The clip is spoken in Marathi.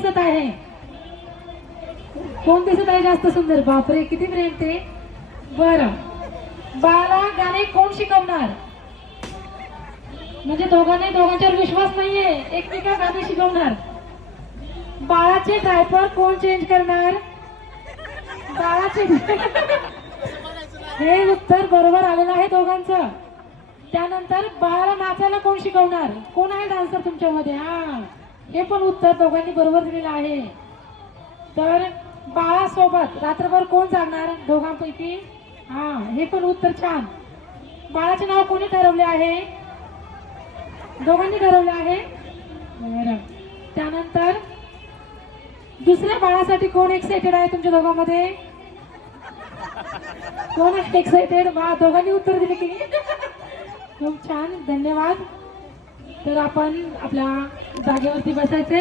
दिसत आहे? कोण दिसत आहे जास्त सुंदर? बापरे किती प्रेम ते. बरं, बाळाला गाणे कोण शिकवणार? म्हणजे दोघांच्यावर विश्वास नाहीये, एकमेका गाणे शिकवणार. बाळाचे डायपर कोण चेंज करणार? बाळाचे हे उत्तर बरोबर आलेलं आहे दोघांचं. त्यानंतर बाळाला नाचायला कोण शिकवणार? कोण आहे डान्सर तुमच्यामध्ये? हा, हे पण उत्तर दोघांनी बरोबर दिलेलं आहे. तर बाळासोबत रात्रभर कोण जागणार दोघांपैकी? हा, हे पण उत्तर छान. बाळाचे नाव कोणी ठरवले आहे? दोघांनी ठरवले आहे. बरं, त्यानंतर दुसऱ्या बाळासाठी कोण एक्साइटेड आहे तुमच्या दोघांमध्ये? कोण आहे एक्साइटेड? वा, दोघांनी उत्तर दिले की. खूप छान, धन्यवाद. तर आपण आपल्या जागेवरती बसायचे.